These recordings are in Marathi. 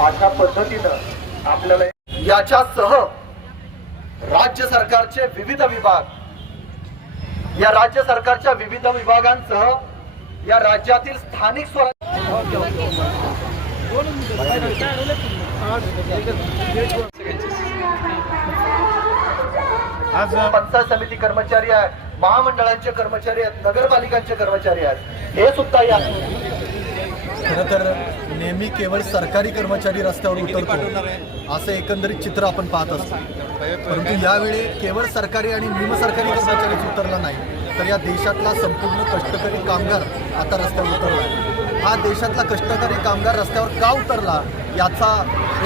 अशा पद्धतीनं आपल्याला याच्यासह राज्य सरकारचे विविध विभाग, या राज्य सरकारच्या विविध विभागांसह या राज्यातील स्थानिक स्वराज्य आज पंचायत समिती कर्मचारी आहेत, महामंडळांचे कर्मचारी आहेत, नगरपालिकांचे कर्मचारी आहेत, हे सुद्धा या खरं तर नेहमी केवळ सरकारी कर्मचारी रस्त्यावर उतरतो असं एकंदरीत चित्र आपण पाहत असतो, परंतु यावेळी केवळ सरकारी आणि निमसरकारी कर्मचारीच उतरला नाही तर या देशातला संपूर्ण कष्टकरी कामगार आता रस्त्यावर उतरला आहे। हा देशातला कष्टकरी कामगार रस्त्यावर का उतरला याचा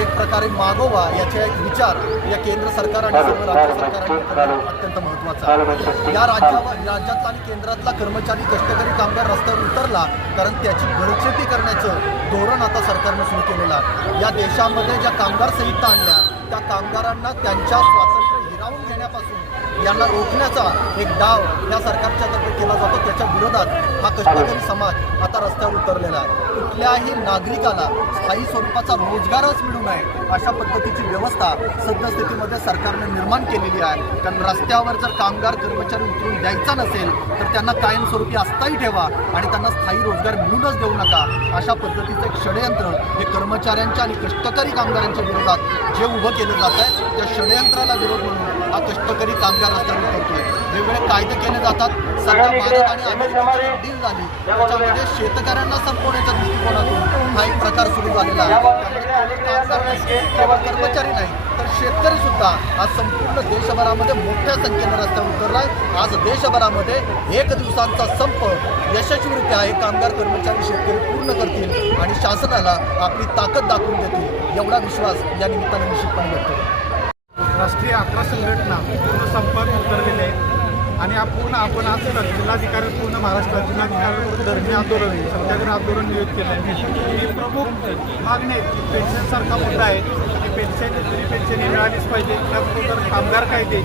एक प्रकारे मागोवा, याचा एक विचार या केंद्र सरकार आणि सर्व राज्य सरकारांनी अत्यंत महत्त्वाचा आहे। या राज्यातला आणि केंद्रातला कर्मचारी कष्टकरी कामगार रस्त्यावर उतरला कारण त्याची बळकटी करण्याचं धोरण आता सरकारनं सुरू केलेलं आहे। या देशामध्ये ज्या कामगार संहिता आणल्या त्या कामगारांना त्यांच्या स्वातंत्र्य हिरावून घेण्यापासून यांना रोखण्याचा एक डाव या सरकारच्या तर्फे केला जातो। त्याच्या विरोधात हा कष्टकरी समाज आता रस्त्यावर उतरलेला आहे। कुठल्याही नागरिकाला स्थायी स्वरूपाचा रोजगारच मिळू नये अशा पद्धतीची व्यवस्था सद्यस्थितीमध्ये सरकारने निर्माण केलेली आहे। कारण रस्त्यावर जर कामगार कर्मचारी उतरून द्यायचा नसेल तर त्यांना कायमस्वरूपी अस्थायी ठेवा आणि त्यांना स्थायी रोजगार मिळूनच देऊ नका, अशा पद्धतीचं एक षडयंत्र हे कर्मचाऱ्यांच्या आणि कष्टकरी कामगारांच्या विरोधात जे उभं केलं जात आहे त्या षडयंत्राला विरोध म्हणून हा कष्टकरी कामगार रस्त्यावर उतरतोय। वेगवेगळे कायदे केले जातात। सध्या भारत आणि अमेरिकेची डील झाली त्याच्यामध्ये शेतकऱ्यांना संपवण्याच्या दृष्टिकोनातून हा एक प्रकार सुरू झालेला आहे। केवळ कर्मचारी नाही तर शेतकरी सुद्धा आज संपूर्ण देशभरामध्ये मोठ्या संख्येने रस्त्यावर उतरलाय। आज देशभरामध्ये 1 दिवसांचा संप यशस्वीरित्या हे कामगार कर्मचारी शेतकरी पूर्ण करतील आणि शासनाला आपली ताकद दाखवून देतील एवढा विश्वास या निमित्ताने निश्चितपणे व्यक्त करतो। राष्ट्रीय 11 संघटना पूर्ण संपात उतरलेले आहेत आणि आपण आज जिल्हाधिकारी पूर्ण महाराष्ट्रात जिल्हाधिकारी धरणे आंदोलन सत्याग्रह आंदोलन नियोजित केलं आहे। ही प्रमुख मागणी आहे की पेन्शनसारखा मुद्दा आहे की पेन्शन तरी पेन्शन ही मिळालीच पाहिजे। त्याचबरोबर कामगार कायदे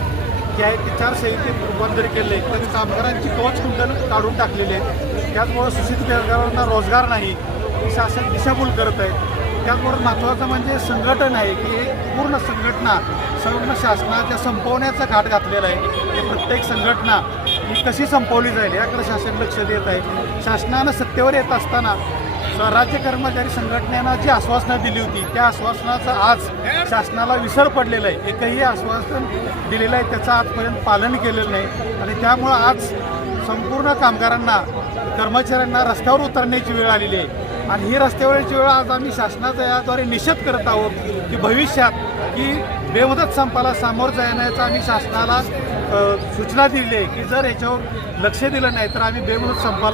जे आहे ते 4 संहितेत रूपांतरित केले आहेत, तर कामगारांची टोच कुंडल काढून टाकलेली आहे। त्याचबरोबर सुशिक्षित बेरोजगारांना रोजगार नाही ही शासन दिशाभूल करत आहे। त्याचबरोबर महत्त्वाचं म्हणजे संघटन आहे की पूर्ण संघटना संपूर्ण शासनाच्या संपवण्याचा घाट घातलेला आहे की प्रत्येक संघटना ही कशी संपवली जाईल याकडे शासन लक्ष देत आहे। शासनानं सत्तेवर येत असताना राज्य कर्मचारी संघटनेनं जी आश्वासनं दिली होती त्या आश्वासनाचं आज शासनाला विसर पडलेलं आहे। एकही आश्वासन दिलेलं आहे त्याचं आजपर्यंत पालन केलेलं नाही आणि त्यामुळं आज संपूर्ण कामगारांना कर्मचाऱ्यांना रस्त्यावर उतरण्याची वेळ आलेली आहे आणि ही रस्त्यावरची वेळ आज आम्ही शासनाचा याद्वारे निषेध करत आहोत की भविष्यात की बेमुदत संपाला सामोरं जाण्याचा आम्ही शासनाला सूचना दिली आहे की जर याच्यावर लक्ष दिलं नाही तर आम्ही बेमुदत संपाला